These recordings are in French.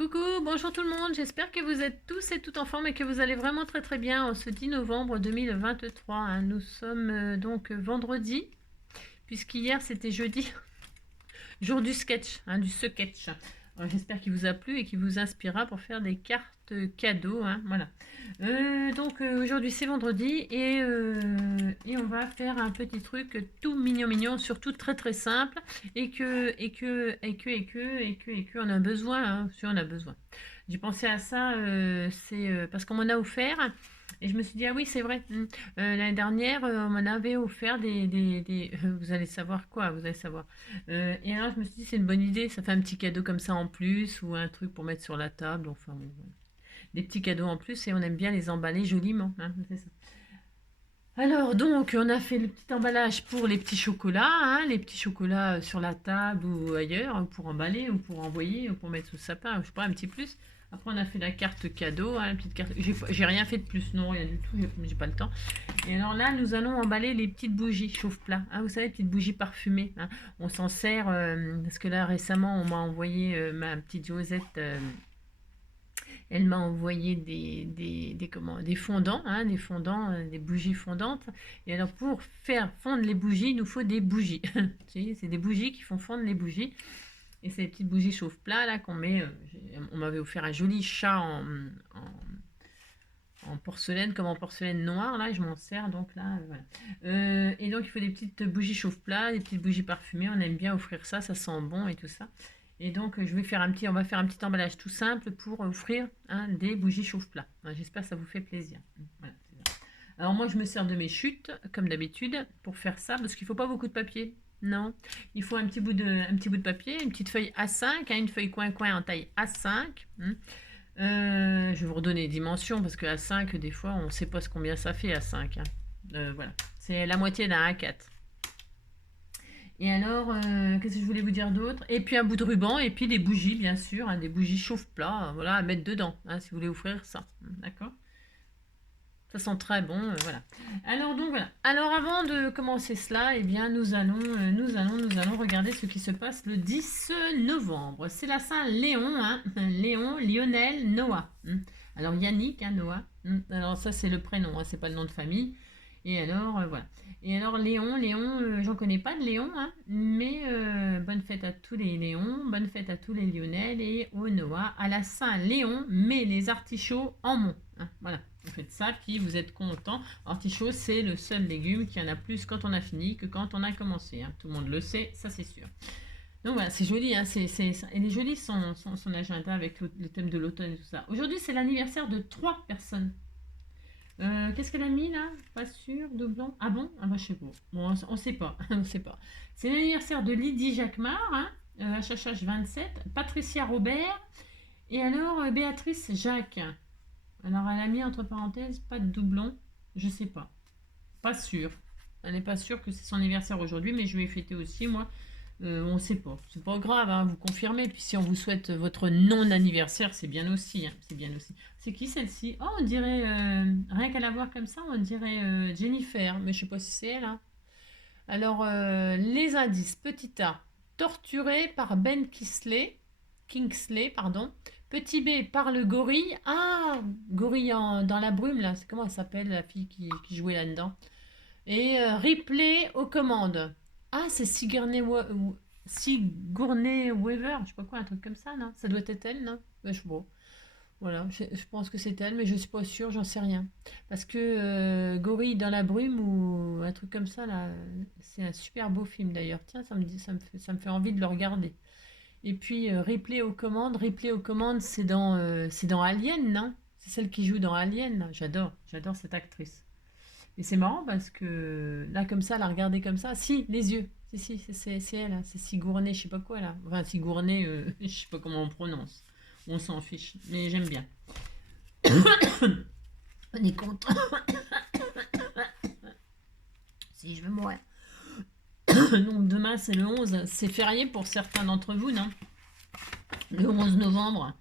Coucou, bonjour tout le monde, j'espère que vous êtes tous et toutes en forme et que vous allez vraiment très très bien en ce 10 novembre 2023. Nous sommes donc vendredi, puisqu'hier c'était jeudi, jour du sketch, du sketch. J'espère qu'il vous a plu et qu'il vous inspirera pour faire des cartes cadeaux. Voilà. Aujourd'hui c'est vendredi et on va faire un petit truc tout mignon mignon, surtout très très simple et que on a besoin, si on a besoin. J'ai pensé à ça, c'est parce qu'on m'en a offert. Et je me suis dit, ah oui, c'est vrai. L'année dernière, on m'en avait offert vous allez savoir quoi, vous allez savoir. Et alors, je me suis dit, c'est une bonne idée. Ça fait un petit cadeau comme ça en plus ou un truc pour mettre sur la table. Enfin, bon, voilà. Des petits cadeaux en plus et on aime bien les emballer joliment. C'est ça. Alors, donc, on a fait le petit emballage pour les petits chocolats, les petits chocolats sur la table ou ailleurs, pour emballer ou pour envoyer ou pour mettre sous le sapin, je sais pas, un petit plus. Après, on a fait la carte cadeau, la petite carte. J'ai rien fait de plus, non, rien du tout, j'ai pas le temps. Et alors là, nous allons emballer les petites bougies chauffe-plat. Vous savez, les petites bougies parfumées. On s'en sert, parce que là, récemment, on m'a envoyé ma petite Josette. Elle m'a envoyé des fondants, des bougies fondantes. Et alors, pour faire fondre les bougies, il nous faut des bougies. C'est des bougies qui font fondre les bougies. Et c'est des petites bougies chauffe-plat là qu'on met. On m'avait offert un joli chat en porcelaine, comme en porcelaine noire. Là, je m'en sers donc là. Voilà. Et donc, il faut des petites bougies chauffe-plat, des petites bougies parfumées. On aime bien offrir ça, ça sent bon et tout ça. Et donc, on va faire un petit emballage tout simple pour offrir des bougies chauffe-plat. J'espère que ça vous fait plaisir. Voilà, alors moi, je me sers de mes chutes, comme d'habitude, pour faire ça, parce qu'il ne faut pas beaucoup de papier. Non, il faut un petit bout de papier, une petite feuille A5, une feuille coin-coin en taille A5. Je vais vous redonner les dimensions, parce que A5, des fois, on ne sait pas combien ça fait A5. Voilà, c'est la moitié d'un A4. Et alors, qu'est-ce que je voulais vous dire d'autre? Et puis un bout de ruban, et puis des bougies, bien sûr, des bougies chauffe-plat, voilà, à mettre dedans, si vous voulez offrir ça. D'accord? Ça sent très bon, voilà. Alors donc voilà. Alors avant de commencer cela, eh bien nous allons regarder ce qui se passe le 10 novembre. C'est la Saint-Léon, Léon, Lionel, Noah. Alors Yannick, Noah. Alors ça c'est le prénom, c'est pas le nom de famille. Et alors voilà. Et alors Léon, j'en connais pas de Léon, mais bonne fête à tous les Léons, bonne fête à tous les Lionel et au Noah. À la Saint-Léon, mais les artichauts en monts. Voilà. Vous faites ça, puis vous êtes content. Artichaut, c'est le seul légume qui en a plus quand on a fini que quand on a commencé. Tout le monde le sait, ça c'est sûr. Donc voilà, c'est joli. Elle est jolie son agenda avec le thème de l'automne et tout ça. Aujourd'hui, c'est l'anniversaire de 3 personnes. Qu'est-ce qu'elle a mis là? Pas sûr, doublon. Ah bon? Ah bah je sais pas. Bon, on sait pas. On sait pas. C'est l'anniversaire de Lydie Jacquemart, HHH 27, Patricia Robert, et alors Béatrice Jacques. Alors elle a mis entre parenthèses pas de doublon, je sais pas. Pas sûr. Elle n'est pas sûre que c'est son anniversaire aujourd'hui, mais je vais fêter aussi moi. On sait pas. C'est pas grave, vous confirmez. Puis si on vous souhaite votre non-anniversaire, c'est bien aussi. C'est bien aussi. C'est qui celle-ci? Oh, on dirait, rien qu'à la voir comme ça, on dirait Jennifer, mais je sais pas si c'est elle. Alors, les indices. Petit A, torturé par Ben Kingsley, pardon. Petit B, par le gorille. Ah, gorille dans la brume, là. C'est comment elle s'appelle, la fille qui jouait là-dedans? Et Ripley aux commandes. Ah, c'est Sigourney Weaver, je sais pas quoi, un truc comme ça, non? Ça doit être elle, non? Je sais pas. Voilà, je pense que c'est elle, mais je suis pas sûre, j'en sais rien. Parce que Gorille dans la brume ou un truc comme ça, là, c'est un super beau film d'ailleurs. Tiens, ça me fait envie de le regarder. Et puis Ripley aux commandes, c'est dans Alien, non? C'est celle qui joue dans Alien, là. J'adore cette actrice. Et c'est marrant parce que là, comme ça, la regarder comme ça, si, les yeux. C'est elle, c'est Sigourney, je sais pas quoi là. Enfin, Sigourney, je sais pas comment on prononce. On s'en fiche, mais j'aime bien. On est content. Si je veux mourir. Donc demain, c'est le 11. C'est férié pour certains d'entre vous, non? Le 11 novembre.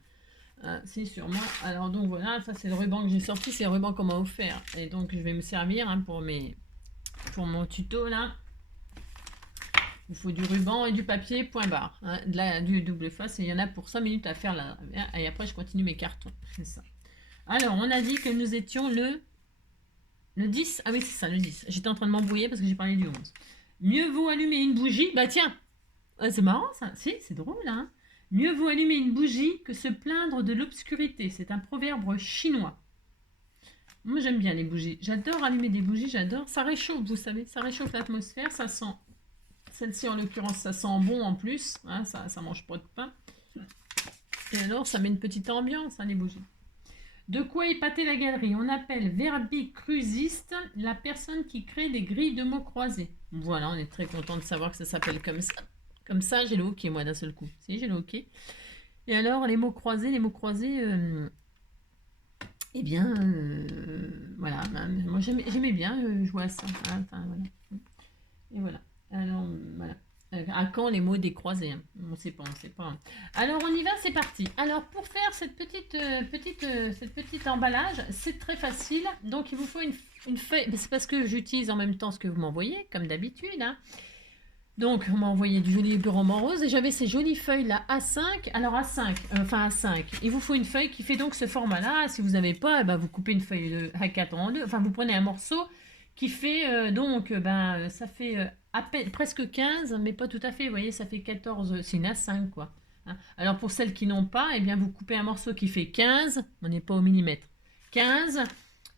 Si, sûrement. Alors donc voilà, ça c'est le ruban que j'ai sorti, c'est le ruban qu'on m'a offert. Et donc je vais me servir pour mon tuto là. Il faut du ruban et du papier, point barre. Hein, du double face, et il y en a pour 5 minutes à faire là. Et après, je continue mes cartons. C'est ça. Alors, on a dit que nous étions le 10. Ah oui, c'est ça, le 10. J'étais en train de m'embrouiller parce que j'ai parlé du 11. Mieux vaut allumer une bougie. Bah tiens, c'est marrant ça. Si, c'est drôle, hein. Mieux vaut allumer une bougie que se plaindre de l'obscurité. C'est un proverbe chinois. Moi, j'aime bien les bougies. J'adore allumer des bougies, j'adore. Ça réchauffe, vous savez. Ça réchauffe l'atmosphère. Ça sent... Celle-ci, en l'occurrence, ça sent bon en plus. Hein, ça mange pas de pain. Et alors, ça met une petite ambiance, hein, les bougies. De quoi épater la galerie? On appelle verbicruciste la personne qui crée des grilles de mots croisés. Voilà, on est très content de savoir que ça s'appelle comme ça. Comme ça, j'ai le hockey, moi, d'un seul coup. Si, j'ai le hockey. Et alors, les mots croisés, eh bien, voilà. Moi, j'aimais bien jouer à ça. Hein, enfin, voilà. Et voilà. Alors, voilà. À quand les mots décroisés, hein? On ne sait pas, on ne sait pas. Alors, on y va, c'est parti. Alors, pour faire cette petite emballage, c'est très facile. Donc, il vous faut une feuille. C'est parce que j'utilise en même temps ce que vous m'envoyez, comme d'habitude. Hein. Donc, on m'a envoyé du joli roman rose et j'avais ces jolies feuilles-là A5. Alors, A5, il vous faut une feuille qui fait donc ce format-là. Si vous n'avez pas, vous coupez une feuille de A4 en deux. Enfin, vous prenez un morceau qui fait ça fait à peine, presque 15, mais pas tout à fait. Vous voyez, ça fait 14, c'est une A5 quoi. Hein. Alors pour celles qui n'ont pas, eh bien vous coupez un morceau qui fait 15, on n'est pas au millimètre. 15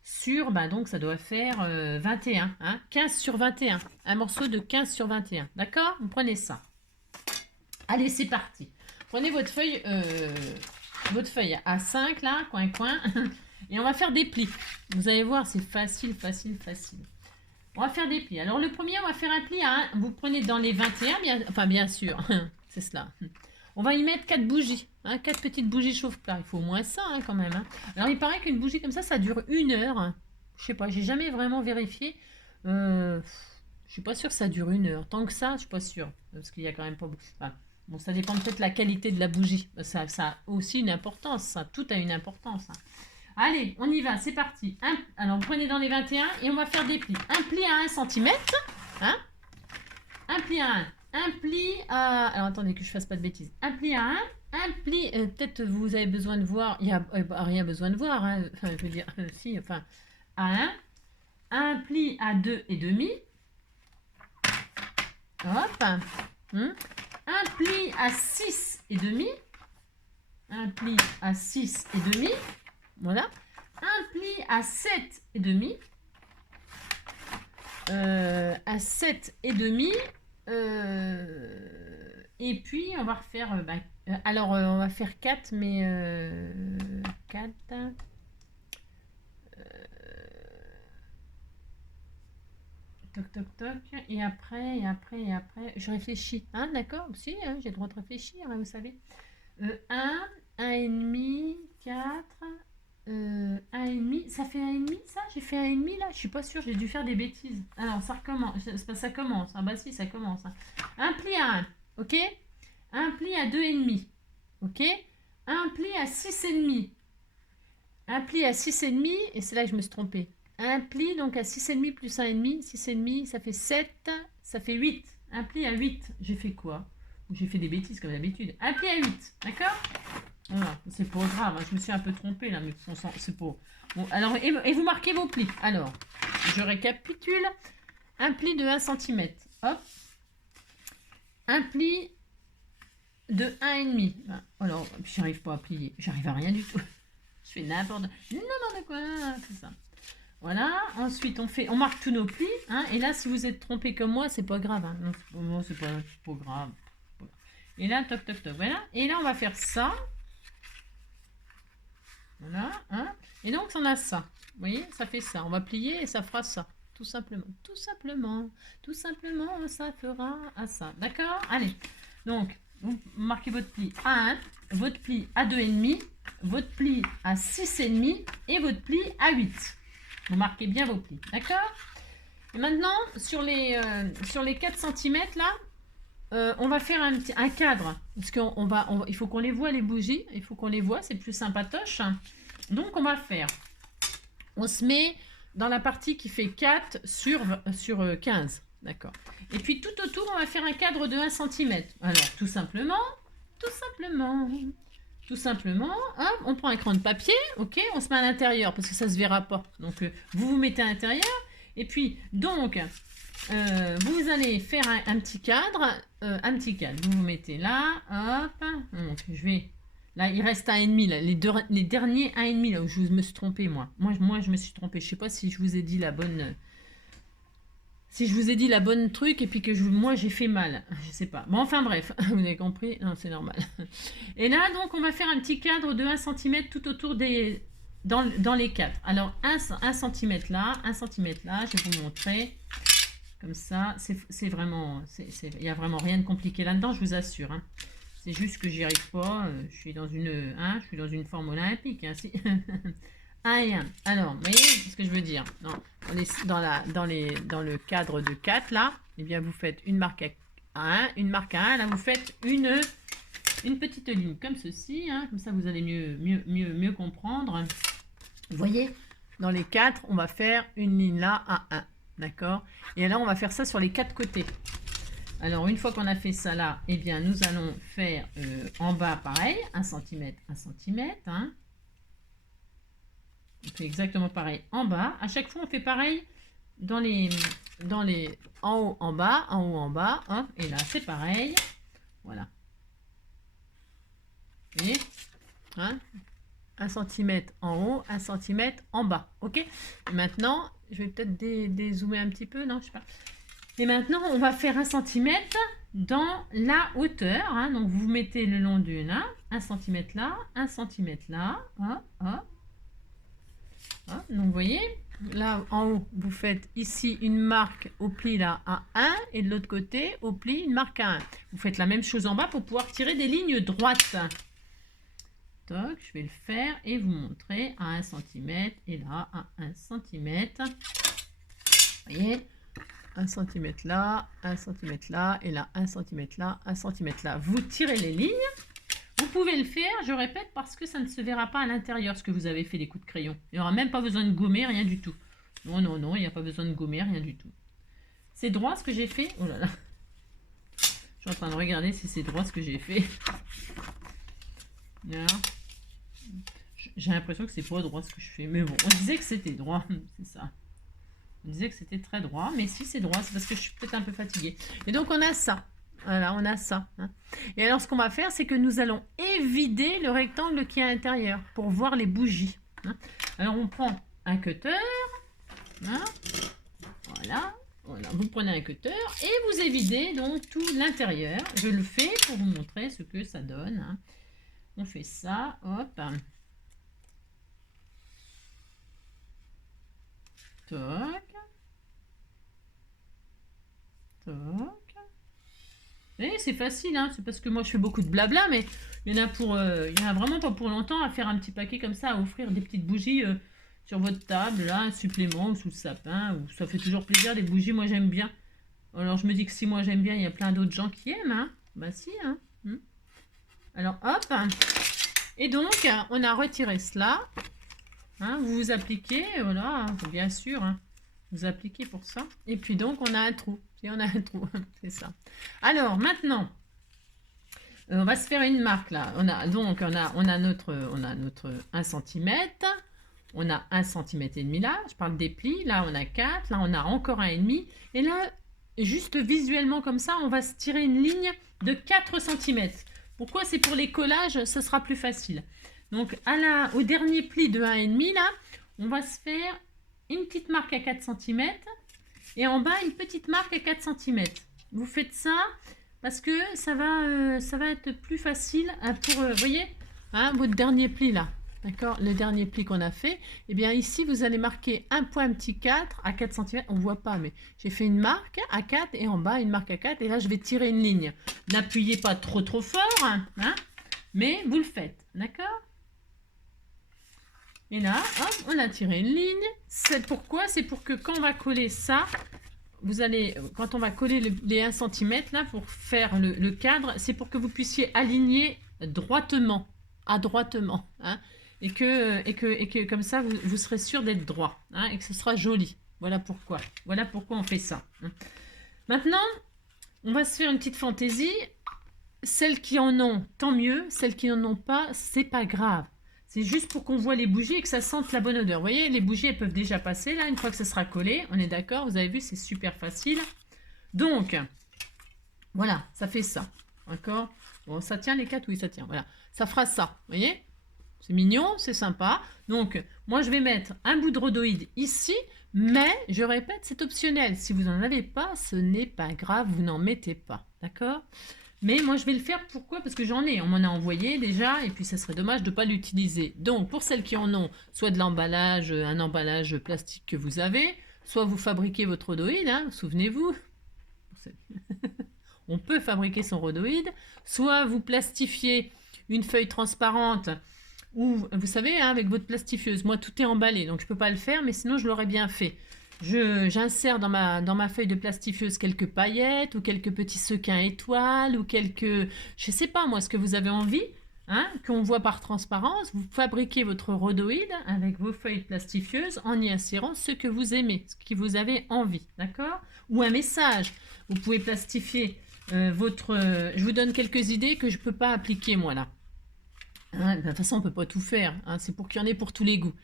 sur, donc ça doit faire 21. Hein. 15 sur 21. Un morceau de 15 sur 21. D'accord? Vous prenez ça. Allez, c'est parti. Prenez votre feuille A5 là, coin. Et on va faire des plis. Vous allez voir, c'est facile. On va faire des plis. Alors, le premier, on va faire un pli à 1. Vous prenez dans les 21, bien sûr. C'est cela. On va y mettre 4 bougies. 4 petites bougies chauffe-plat. Il faut au moins ça, quand même. Hein. Alors, il paraît qu'une bougie comme ça dure 1 heure. Je sais pas, j'ai jamais vraiment vérifié. Je suis pas sûre que ça dure 1 heure. Tant que ça, je suis pas sûre. Parce qu'il y a quand même pas... bon, ça dépend peut-être de la qualité de la bougie. Ça a aussi une importance. Ça. Tout a une importance. Hein. Allez, on y va, c'est parti. Alors, vous prenez dans les 21 et on va faire des plis. Un pli à 1 cm. Hein, un pli à 1. Un pli à... Alors, attendez que je fasse pas de bêtises. Un pli à 1. Un pli... peut-être vous avez besoin de voir... Il n'y a rien besoin de voir. Hein. Enfin, je veux dire... à 1. Un pli à 2 et demi. Hop. Un pli à 6 et demi. Un pli à 6 et demi. Voilà. Un pli à 7 et demi. À 7 et demi. Et puis, on va refaire... on va faire 4, mais... 4... toc. Et après... Je réfléchis. Hein, d'accord? Si, hein, j'ai le droit de réfléchir, hein, vous savez. 1, 1,5, 4... 1,5, ça fait 1,5 ça? J'ai fait 1,5 là? Je suis pas sûre, j'ai dû faire des bêtises. Alors ça recommence, ça commence. Ah bah si, ça commence. Hein. Un pli à 1, ok? Un pli à 2,5, ok? Un pli à 6,5. Un pli à 6,5, et c'est là que je me suis trompée. Un pli donc à 6,5 plus 1,5, 6,5, ça fait 7, ça fait 8. Un pli à 8, j'ai fait quoi? J'ai fait des bêtises comme d'habitude. Un pli à 8, d'accord? Voilà, c'est pas grave, hein, je me suis un peu trompée là, mais c'est pas... Bon, alors, et vous marquez vos plis. Alors, je récapitule. Un pli de 1 cm. Hop. Un pli de 1,5. Alors, j'arrive pas à plier. J'arrive à rien du tout. Je fais n'importe quoi. C'est ça. Voilà. Ensuite, on marque tous nos plis. Hein, et là, si vous êtes trompé comme moi, c'est pas grave. Hein. Non, c'est pas grave. Et là, toc. Voilà. Et là, on va faire ça. Voilà, hein. Et donc on a ça. Vous voyez, ça fait ça. On va plier et ça fera ça. Tout simplement, ça fera à ça. D'accord? Allez. Donc, vous marquez votre pli à 1, votre pli à 2,5, votre pli à 6,5 et votre pli à 8. Vous marquez bien vos plis. D'accord? Et maintenant, sur les 4 cm là, on va faire un cadre. Parce il faut qu'on les voit, les bougies. Il faut qu'on les voit, c'est plus sympatoche. Donc, on va faire. On se met dans la partie qui fait 4 sur 15. D'accord. Et puis tout autour, on va faire un cadre de 1 cm. Alors, tout simplement, hop, on prend un crayon de papier, ok, on se met à l'intérieur parce que ça se verra pas. Donc, vous vous mettez à l'intérieur. Et puis, donc, vous allez faire un petit cadre, Vous vous mettez là, hop. Donc, je vais... Là, il reste 1,5, là, les derniers 1,5, là où je me suis trompée, moi. Moi, je me suis trompée. Je sais pas si je vous ai dit la bonne... Si je vous ai dit la bonne truc et puis que moi j'ai fait mal, je sais pas. Bon, enfin bref, vous avez compris, non, c'est normal. Et là, donc, on va faire un petit cadre de 1 cm tout autour des... Dans les quatre. Alors, 1 cm là, 1 cm là, je vais vous montrer. Comme ça, c'est vraiment... Il n'y a vraiment rien de compliqué là-dedans, je vous assure. Hein. C'est juste que j'y arrive pas. Je suis dans une forme olympique. Hein, si. 1 et 1. Alors, vous voyez ce que je veux dire? Non, dans le cadre de 4, là, eh bien, vous faites une marque à 1, une marque à 1. Là, vous faites une petite ligne comme ceci. Hein, comme ça, vous allez mieux comprendre. Vous voyez? Dans les 4, on va faire une ligne là à 1. D'accord? Et là, on va faire ça sur les 4 côtés. Alors, une fois qu'on a fait ça là, eh bien, nous allons faire en bas, pareil, 1 cm, 1 cm. Hein. On fait exactement pareil en bas. À chaque fois, on fait pareil en haut, en bas, en haut, en bas. Hop, et là, c'est pareil. Voilà. Et hein, 1 cm en haut, 1 cm en bas. OK? Et maintenant, je vais peut-être dézoomer un petit peu. Non, je sais pas. Et maintenant, on va faire 1 cm dans la hauteur. Hein. Donc, vous mettez le long d'une, hein, 1 cm là, 1 cm là. Hop, hop. Hop. Donc, vous voyez, là, en haut, vous faites ici une marque au pli là à 1 et de l'autre côté, au pli, une marque à 1. Vous faites la même chose en bas pour pouvoir tirer des lignes droites. Toc, je vais le faire et vous montrer à 1 cm et là à 1 cm. Vous voyez, 1 cm là, 1 cm là, et là 1 cm là, 1 cm là. Vous tirez les lignes. Vous pouvez le faire, je répète, parce que ça ne se verra pas à l'intérieur ce que vous avez fait les coups de crayon. Il n'y aura même pas besoin de gommer, rien du tout. Non, non, non, il n'y a pas besoin de gommer, rien du tout. C'est droit ce que j'ai fait. Oh là là. Je suis en train de regarder si c'est droit ce que j'ai fait. J'ai l'impression que c'est pas droit ce que je fais. Mais bon, on disait que c'était droit. C'est ça. On disait que c'était très droit. Mais si c'est droit, c'est parce que je suis peut-être un peu fatiguée. Et donc, on a ça. Voilà, on a ça. Hein. Et alors, ce qu'on va faire, c'est que nous allons évider le rectangle qui est à l'intérieur pour voir les bougies. Hein. Alors, on prend un cutter. Hein. Voilà. Voilà. Vous prenez un cutter et vous évidez donc tout l'intérieur. Je le fais pour vous montrer ce que ça donne. Hein. On fait ça. Hop. Toc. Toc. Et c'est facile, hein. C'est parce que moi je fais beaucoup de blabla, mais il y en a vraiment pas pour longtemps à faire un petit paquet comme ça, à offrir des petites bougies sur votre table, là, un supplément ou sous le sapin. Ou ça fait toujours plaisir, les bougies, moi j'aime bien. Alors je me dis que si moi j'aime bien, il y a plein d'autres gens qui aiment, hein. Bah si, hein. Alors hop. Et donc, on a retiré cela. Hein, vous vous appliquez, voilà, bien sûr. Hein. Vous appliquez pour ça. Et puis donc, on a un trou. Et on a un trou, c'est ça. Alors, maintenant, on va se faire une marque, là. On a notre 1 cm. On a 1 cm et demi là. Je parle des plis. Là, on a 4. Là, on a encore 1,5. Et là, juste visuellement comme ça, on va se tirer une ligne de 4 cm. Pourquoi? C'est pour les collages, ce sera plus facile. Donc, au dernier pli de 1,5 là, on va se faire une petite marque à 4 cm et en bas une petite marque à 4 cm. Vous faites ça parce que ça va être plus facile pour, vous voyez, hein, votre dernier pli là. D'accord, le dernier pli qu'on a fait, eh bien ici vous allez marquer un point petit 4 à 4 cm, on ne voit pas, mais j'ai fait une marque à 4 et en bas une marque à 4 et là je vais tirer une ligne. N'appuyez pas trop fort, hein, mais vous le faites, d'accord? Et là, hop, on a tiré une ligne. C'est pourquoi? C'est pour que quand on va coller ça, quand on va coller les 1 cm là pour faire le cadre, c'est pour que vous puissiez aligner droitement, adroitement, hein, et que comme ça vous serez sûr d'être droit, hein, et que ce sera joli. Voilà pourquoi on fait ça. Hein. Maintenant, on va se faire une petite fantaisie. Celles qui en ont, tant mieux. Celles qui n'en ont pas, c'est pas grave. C'est juste pour qu'on voit les bougies et que ça sente la bonne odeur. Vous voyez, les bougies, elles peuvent déjà passer là, une fois que ça sera collé. On est d'accord, vous avez vu, c'est super facile. Donc, voilà, ça fait ça. D'accord? Bon, ça tient les 4, oui, ça tient. Voilà, ça fera ça. Vous voyez? C'est mignon, c'est sympa. Donc, moi, je vais mettre un bout de rhodoïde ici. Mais, je répète, c'est optionnel. Si vous n'en avez pas, ce n'est pas grave, vous n'en mettez pas. D'accord? Mais moi, je vais le faire. Pourquoi? Parce que j'en ai. On m'en a envoyé déjà. Et puis, ça serait dommage de ne pas l'utiliser. Donc, pour celles qui en ont, soit de l'emballage, un emballage plastique que vous avez, soit vous fabriquez votre rhodoïde, hein, souvenez-vous. On peut fabriquer son rhodoïde. Soit vous plastifiez une feuille transparente ou, vous savez, hein, avec votre plastifieuse. Moi, tout est emballé, donc je ne peux pas le faire, mais sinon, je l'aurais bien fait. J'insère dans ma feuille de plastifieuse quelques paillettes ou quelques petits sequins étoiles ou quelques... Je sais pas, moi, ce que vous avez envie, hein, qu'on voit par transparence. Vous fabriquez votre rhodoïde avec vos feuilles plastifieuses en y insérant ce que vous aimez, ce que vous avez envie, d'accord? Ou un message. Vous pouvez plastifier votre... je vous donne quelques idées que je ne peux pas appliquer, moi, là. Hein, de toute façon, on ne peut pas tout faire. Hein, c'est pour qu'il y en ait pour tous les goûts.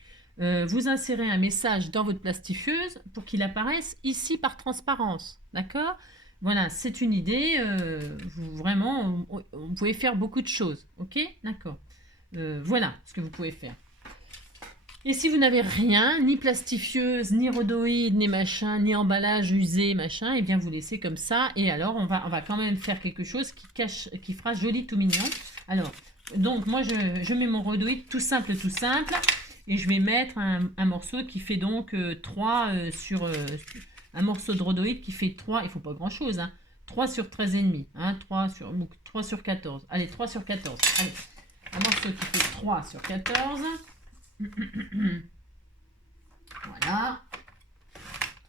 Vous insérez un message dans votre plastifieuse pour qu'il apparaisse ici par transparence. D'accord? Voilà, c'est une idée. Vraiment, vous pouvez faire beaucoup de choses. Ok? D'accord. Voilà ce que vous pouvez faire. Et si vous n'avez rien, ni plastifieuse, ni rhodoïde, ni machin, ni emballage usé, machin, et bien vous laissez comme ça. Et alors, on va quand même faire quelque chose qui fera joli tout mignon. Alors, donc moi, je mets mon rhodoïde tout simple. Et je vais mettre un morceau qui fait donc 3 sur... un morceau de rhodoïde qui fait 3, il ne faut pas grand chose, hein, 3 sur 13,5, hein, 3 sur 14. Allez, 3 sur 14. Allez, un morceau qui fait 3 sur 14. Voilà.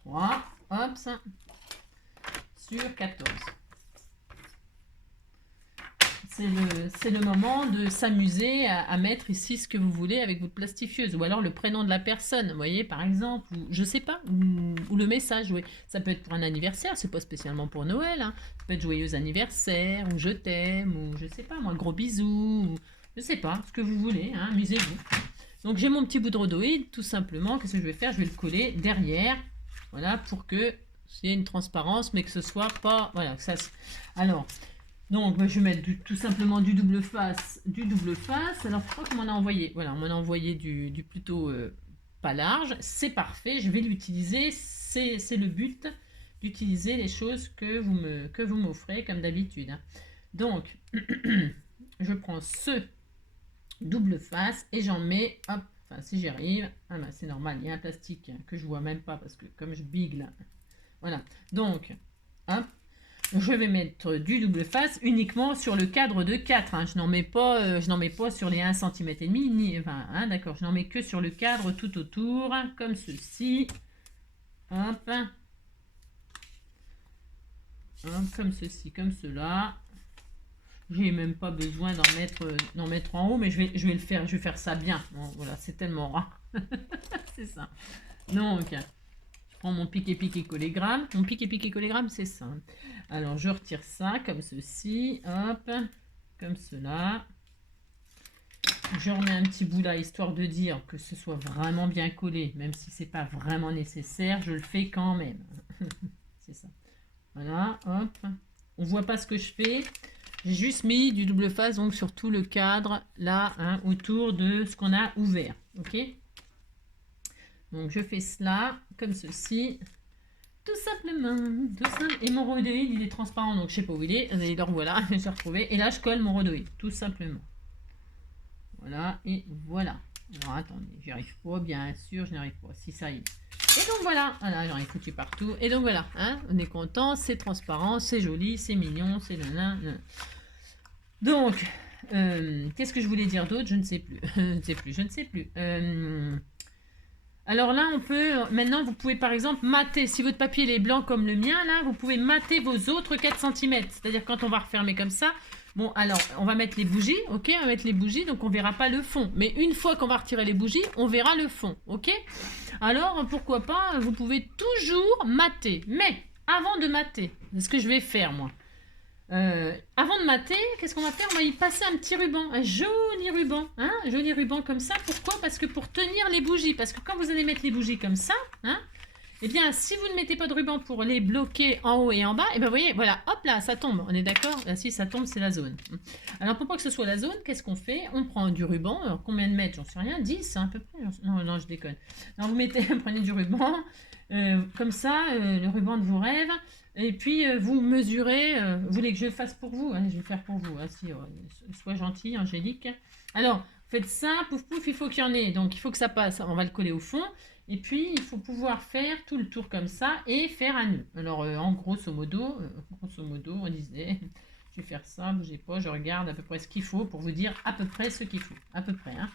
3, hop, sur 14. C'est le moment de s'amuser à mettre ici ce que vous voulez avec votre plastifieuse. Ou alors le prénom de la personne, vous voyez, par exemple. Ou, je sais pas. Ou le message, oui. Ça peut être pour un anniversaire, c'est pas spécialement pour Noël. Hein. Ça peut être joyeux anniversaire, ou je t'aime, ou je sais pas, moi, gros bisous. Ou, je sais pas, ce que vous voulez, hein, amusez-vous. Donc j'ai mon petit bout de rhodoïde, tout simplement. Qu'est-ce que je vais faire? Je vais le coller derrière. Voilà, pour que c'est une transparence, mais que ce soit pas... Voilà, ça... Alors... Donc, je vais mettre tout simplement du double face. Alors, je crois qu'on m'en a envoyé. Voilà, on m'en a envoyé du plutôt pas large. C'est parfait, je vais l'utiliser. C'est le but d'utiliser les choses que vous m'offrez, comme d'habitude. Hein. Donc, je prends ce double face et j'en mets, hop, enfin, si j'y arrive. Ah ben, c'est normal, il y a un plastique que je vois même pas parce que comme je bigle. Voilà, donc, hop. Je vais mettre du double face uniquement sur le cadre de 4. Hein. Je n'en mets pas sur les 1 cm et demi, ni, enfin, hein, d'accord, je n'en mets que sur le cadre tout autour, comme ceci. Hop. Hop, comme ceci, comme cela. J'ai même pas besoin d'en mettre en haut, mais je vais le faire, je vais faire ça bien. Bon, voilà, c'est tellement rare. C'est ça. Donc, prends mon piqué collégramme. Mon piqué collégramme, c'est ça. Alors, je retire ça comme ceci. Hop. Comme cela. Je remets un petit bout là, histoire de dire que ce soit vraiment bien collé. Même si c'est pas vraiment nécessaire, je le fais quand même. C'est ça. Voilà. Hop. On voit pas ce que je fais. J'ai juste mis du double face donc sur tout le cadre là, hein, autour de ce qu'on a ouvert. Ok? Donc, je fais cela, comme ceci, tout simplement, tout simple. Et mon rhodoïde, il est transparent, donc je sais pas où il est. Et alors, voilà, j'ai retrouvé. Et là, je colle mon rhodoïde, tout simplement. Voilà, et voilà. Alors, attendez, j'y arrive pas, bien sûr, je n'y arrive pas. Si, ça y est. Et donc, voilà, j'en ai foutu partout. Et donc, voilà, hein, on est content, c'est transparent, c'est joli, c'est mignon, c'est nanana. Donc, qu'est-ce que je voulais dire d'autre? Je ne sais plus. Je ne sais plus. Alors là, on peut, maintenant, vous pouvez par exemple mater, si votre papier est blanc comme le mien, là, vous pouvez mater vos autres 4 cm. C'est-à-dire quand on va refermer comme ça, bon, alors, on va mettre les bougies, ok? On va mettre les bougies, donc on ne verra pas le fond. Mais une fois qu'on va retirer les bougies, on verra le fond, ok? Alors, pourquoi pas, vous pouvez toujours mater. Mais, avant de mater, C'est ce que je vais faire, moi. Avant de mater, qu'est-ce qu'on va faire? On va y passer un petit ruban, un joli ruban, hein, un joli ruban comme ça. Pourquoi? Parce que pour tenir les bougies, parce que quand vous allez mettre les bougies comme ça, hein, eh bien, si vous ne mettez pas de ruban pour les bloquer en haut et en bas, eh bien, vous voyez, voilà, hop là, ça tombe, on est d'accord? Si ça tombe, c'est la zone. Alors, pour pas que ce soit la zone, qu'est-ce qu'on fait? On prend du ruban, alors, combien de mètres? J'en sais rien, 10 à peu près. Non, non, je déconne. Alors, vous mettez, prenez du ruban, comme ça, le ruban de vos rêves. Et puis, vous mesurez, vous voulez que je le fasse pour vous? Allez, je vais le faire pour vous. Hein, si, sois gentil, Angélique. Alors, faites ça, pouf pouf, il faut qu'il y en ait. Donc, il faut que ça passe. On va le coller au fond. Et puis, il faut pouvoir faire tout le tour comme ça et faire un nœud. Alors, en grosso modo, on disait, je vais faire ça, bougez pas, je regarde à peu près ce qu'il faut pour vous dire à peu près ce qu'il faut. À peu près, hein.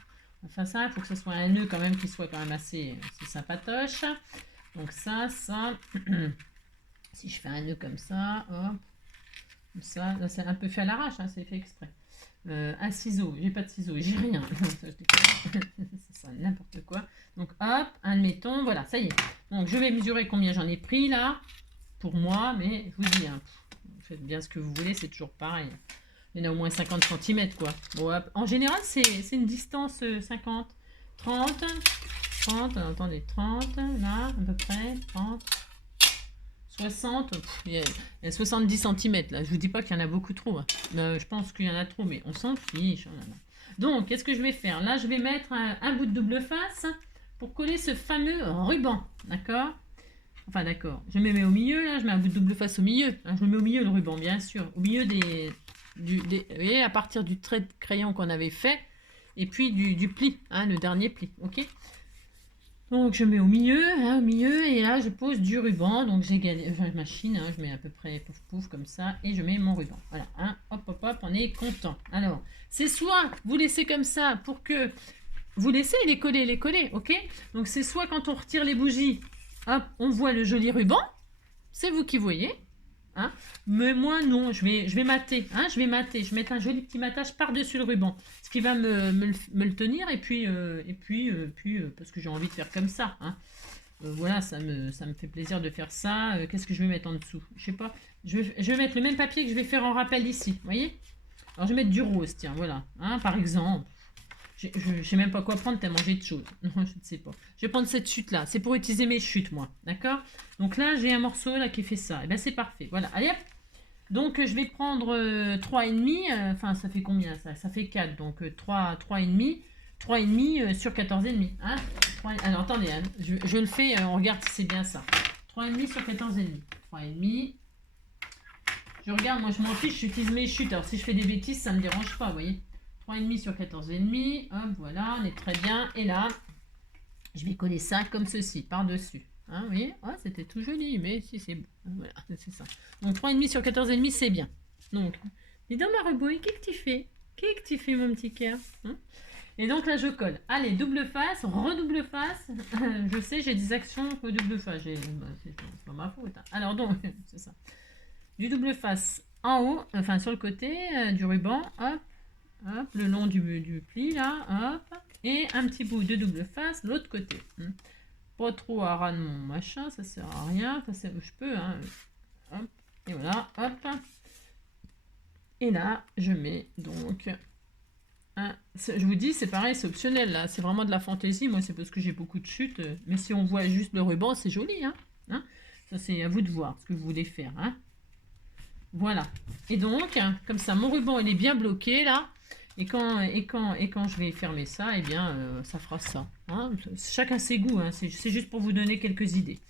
Enfin, ça, il faut que ce soit un nœud quand même qui soit quand même assez sympatoche. Donc ça. Si je fais un nœud comme ça, hop, comme ça, là c'est un peu fait à l'arrache, hein, c'est fait exprès. Un ciseau, j'ai pas de ciseau, j'ai rien. C'est ça, n'importe quoi. Donc hop, admettons, voilà, ça y est. Donc je vais mesurer combien j'en ai pris là, pour moi, mais je vous dis, hein, faites bien ce que vous voulez, c'est toujours pareil. Il y en a au moins 50 cm quoi. Bon, hop. En général, c'est une distance 50, 30, attendez, 30, là, à peu près, 30. 60, il y a 70 cm là. Je vous dis pas qu'il y en a beaucoup trop. Hein. Je pense qu'il y en a trop, mais on s'en fiche. Oh là là. Donc, qu'est-ce que je vais faire? Là, je vais mettre un bout de double face pour coller ce fameux ruban. D'accord? Enfin, d'accord. Je me mets au milieu, là. Je mets un bout de double face au milieu. Hein, je me mets au milieu le ruban, bien sûr. Au milieu vous voyez, à partir du trait de crayon qu'on avait fait. Et puis du pli, hein, le dernier pli. Ok? Donc je mets au milieu, hein, et là je pose du ruban, donc j'ai machine, hein, je mets à peu près pouf pouf comme ça, et je mets mon ruban. Voilà, hein, hop hop hop, on est content. Alors, c'est soit vous laissez comme ça pour que vous laissez les coller, ok? Donc c'est soit quand on retire les bougies, hop, on voit le joli ruban, c'est vous qui voyez. Hein, mais moi non, je vais mater, hein, je vais mettre un joli petit matage par-dessus le ruban, ce qui va me le tenir, et puis, parce que j'ai envie de faire comme ça, hein. Voilà, ça me fait plaisir de faire ça. Qu'est-ce que je vais mettre en dessous? Je sais pas, je vais mettre le même papier que je vais faire en rappel ici, vous voyez? Alors je vais mettre du rose, tiens, voilà, hein, par exemple. Je ne sais même pas quoi prendre tellement j'ai de choses. Non, je ne sais pas. Je vais prendre cette chute-là. C'est pour utiliser mes chutes, moi. D'accord? Donc là, j'ai un morceau là qui fait ça. Et bien, c'est parfait. Voilà. Allez, hop. Donc, je vais prendre 3,5. Enfin, ça fait combien ça? Ça fait 4. Donc, 3,5. 3,5 sur 14,5. Hein? Alors, attendez. Hein. Je le fais. On regarde si c'est bien ça. 3,5 sur 14,5. 3,5. Je regarde. Moi, je m'en fiche. J'utilise mes chutes. Alors, si je fais des bêtises, ça ne me dérange pas. Vous voyez? 3,5 sur 14,5, hop, voilà, on est très bien. Et là, je vais coller ça comme ceci, par-dessus. Hein, vous voyez, oh, c'était tout joli, mais si c'est bon. Voilà, c'est ça. Donc 3,5 sur 14,5, c'est bien. Donc, dis donc ma rebouille, qu'est-ce que tu fais? Qu'est-ce que tu fais, mon petit cœur, hein? Et donc là, je colle. Allez, double face, redouble face. Je sais, j'ai des actions double face. C'est pas ma faute. Hein. Alors donc, c'est ça. Du double face en haut, enfin sur le côté du ruban, hop. Hop, le long du pli là, hop, et un petit bout de double face de l'autre côté. Pas trop à ras de mon machin, ça sert à rien, enfin, je peux, hein. Hop, et voilà, hop. Et là, je mets donc je vous dis, c'est pareil, c'est optionnel là, c'est vraiment de la fantaisie. Moi, c'est parce que j'ai beaucoup de chutes, mais si on voit juste le ruban, c'est joli, hein. Ça, c'est à vous de voir ce que vous voulez faire, hein. Voilà. Et donc, comme ça, mon ruban, il est bien bloqué là. Et quand je vais fermer ça, eh bien, ça fera ça. Hein. Chacun ses goûts, hein. C'est juste pour vous donner quelques idées.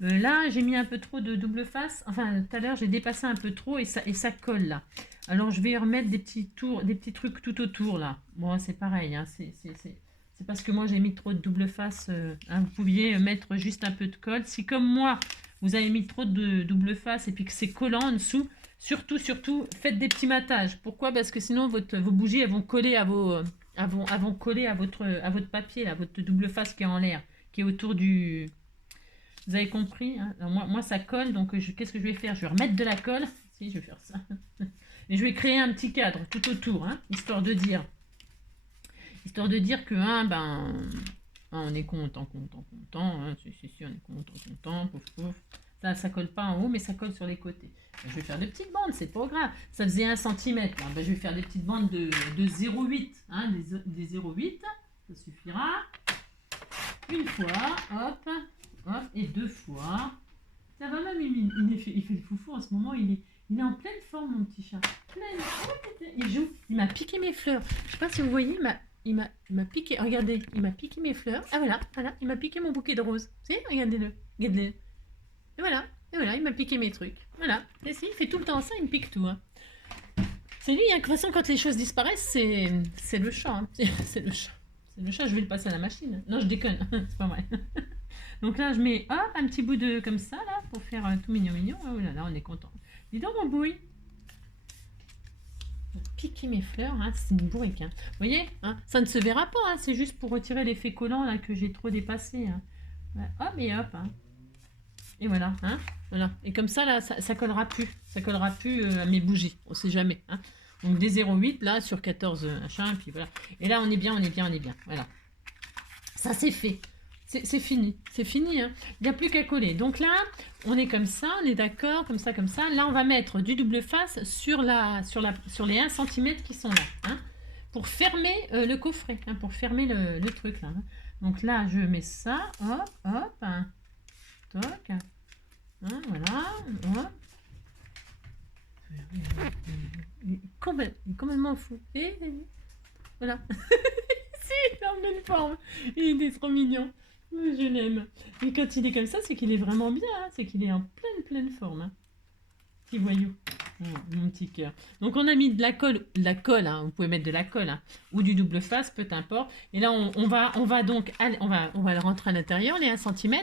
Là, j'ai mis un peu trop de double face. Enfin, tout à l'heure, j'ai dépassé un peu trop et ça colle là. Alors, je vais remettre des petits trucs tout autour là. Bon, c'est pareil. Hein. C'est parce que moi, j'ai mis trop de double face. Hein. Vous pouviez mettre juste un peu de colle. Si, comme moi, vous avez mis trop de double face et puis que c'est collant en dessous, surtout, faites des petits matages. Pourquoi? Parce que sinon, vos bougies, elles vont coller à votre papier, là, votre double face qui est en l'air, qui est autour du... Vous avez compris, hein? Alors moi, ça colle, donc qu'est-ce que je vais faire? Je vais remettre de la colle. Si, je vais faire ça. Et je vais créer un petit cadre tout autour, hein, histoire de dire que, on est content, hein, si, on est content, pouf, pouf. Ça colle pas en haut, mais ça colle sur les côtés. Je vais faire des petites bandes, c'est pas grave. Ça faisait 1 cm. Je vais faire des petites bandes de 0,8. Hein, des 0,8. Ça suffira. Une fois, hop, hop, et 2 fois. Ça va même, il fait le foufou en ce moment. Il est en pleine forme, mon petit chat. Il joue. Il m'a piqué mes fleurs. Je sais pas si vous voyez, il m'a piqué. Regardez, il m'a piqué mes fleurs. Ah voilà, il m'a piqué mon bouquet de roses. Vous savez, regardez-le. Regardez-le. Et voilà, il m'a piqué mes trucs. Voilà. Et si, il fait tout le temps ça, il me pique tout. Hein. C'est lui, hein, de toute façon, quand les choses disparaissent, c'est le chat. Hein. C'est le chat. C'est le chat, je vais le passer à la machine. Non, je déconne. C'est pas vrai. Donc là, je mets hop, un petit bout de comme ça, là, pour faire tout mignon. Oh là là, on est content. Dis donc, mon bouille. Piquer mes fleurs, hein, c'est une bourrique. Hein. Vous voyez, hein, ça ne se verra pas, hein, c'est juste pour retirer l'effet collant là, que j'ai trop dépassé. Hein. Ouais, hop et hop. Hein. Et voilà, hein, voilà. Et comme ça, là, ça collera plus. Ça collera plus à mes bougies, on sait jamais. Hein. Donc des 0,8 là sur 14 machin, puis voilà. Et là, on est bien. Voilà. Ça, c'est fait. C'est fini, hein. Il n'y a plus qu'à coller. Donc là, on est comme ça, on est d'accord, comme ça. Là, on va mettre du double face sur les 1 cm qui sont là, hein, pour fermer le coffret, hein, pour fermer le truc là. Hein. Donc là, je mets ça, hop, hein, toc, hein, voilà, hop. Il est complètement fou. Et voilà. Si, il est en pleine forme. Il est trop mignon. Je l'aime. Et quand il est comme ça, c'est qu'il est vraiment bien. Hein. C'est qu'il est en pleine forme. Hein. Petit voyou. Oh, mon petit cœur. Donc on a mis de la colle. Hein. Vous pouvez mettre de la colle. Hein. Ou du double face, peu importe. Et là, on va donc on va le rentrer à l'intérieur, les 1 cm.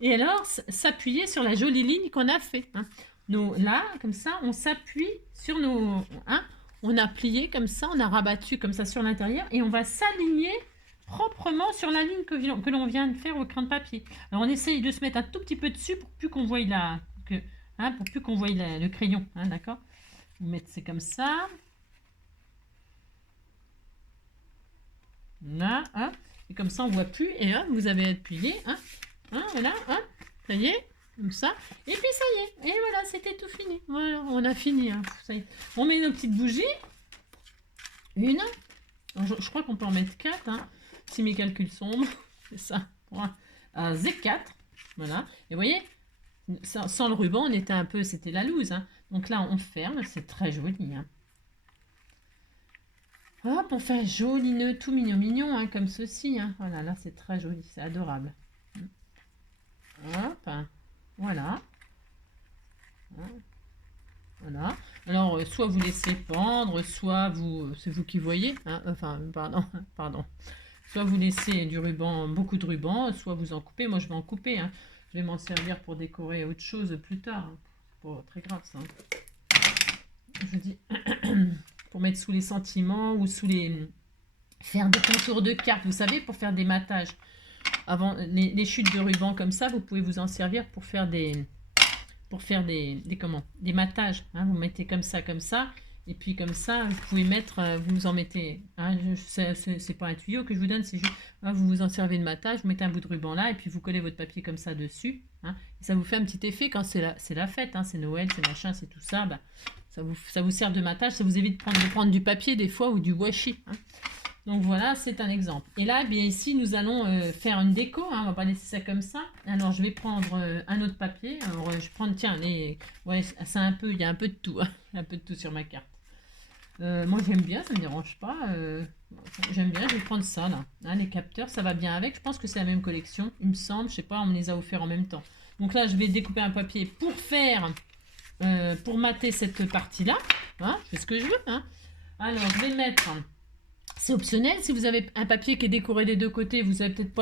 Et alors, s'appuyer sur la jolie ligne qu'on a fait. Hein. Là, comme ça, on s'appuie sur nos... Hein. On a plié comme ça, on a rabattu comme ça sur l'intérieur. Et on va s'aligner proprement sur la ligne que l'on vient de faire au crayon de papier. Alors on essaye de se mettre un tout petit peu dessus pour plus qu'on voie le crayon, hein, d'accord. Vous mettez comme ça. Là, hop. Et comme ça on voit plus. Et hop, vous avez appuyé, hein, voilà, hop, ça y est, comme ça. Et puis ça y est. Et voilà, c'était tout fini. Voilà, on a fini. Hein, ça y est. On met nos petites bougies. Une. Je crois qu'on peut en mettre 4. Hein. Si mes calculs sont bons, c'est ça. Z4, voilà. Et vous voyez, sans le ruban, c'était la loose. Hein. Donc là, on ferme, c'est très joli. Hein. Hop, on fait un joli nœud tout mignon, hein, comme ceci. Hein. Voilà, là, c'est très joli, c'est adorable. Hop, voilà. Voilà. Alors, soit vous laissez pendre, soit c'est vous qui voyez. Hein. Enfin, pardon. Soit vous laissez du ruban, beaucoup de ruban, soit vous en coupez. Moi, je vais en couper. Hein. Je vais m'en servir pour décorer autre chose plus tard. Hein. C'est pas très grave, ça. Hein. Je dis, pour mettre sous les sentiments ou faire des contours de cartes. Vous savez, pour faire des matages. Avant, les chutes de ruban comme ça, vous pouvez vous en servir pour faire des matages. Hein. Vous mettez comme ça. Et puis comme ça, vous pouvez mettre, vous en mettez, hein, c'est pas un tuyau que je vous donne, c'est juste, hein, vous vous en servez de matage, vous mettez un bout de ruban là, et puis vous collez votre papier comme ça dessus, hein, et ça vous fait un petit effet quand c'est la fête, hein, c'est Noël, c'est machin, c'est tout ça, bah, ça vous sert de matage, ça vous évite de prendre du papier des fois ou du washi. Hein. Donc voilà, c'est un exemple. Et là, bien ici, nous allons faire une déco. Hein, on va pas laisser ça comme ça. Alors, je vais prendre un autre papier. Alors, je prends, tiens, ouais, il y a un peu de tout. Hein, un peu de tout sur ma carte. Moi, j'aime bien, ça me dérange pas. J'aime bien, je vais prendre ça, là. Hein, les capteurs, ça va bien avec. Je pense que c'est la même collection, il me semble. Je sais pas, on me les a offerts en même temps. Donc là, je vais découper un papier pour mater cette partie-là. Hein, je fais ce que je veux. Hein. Alors, je vais mettre... C'est optionnel, si vous avez un papier qui est décoré des deux côtés, vous n'êtes peut-être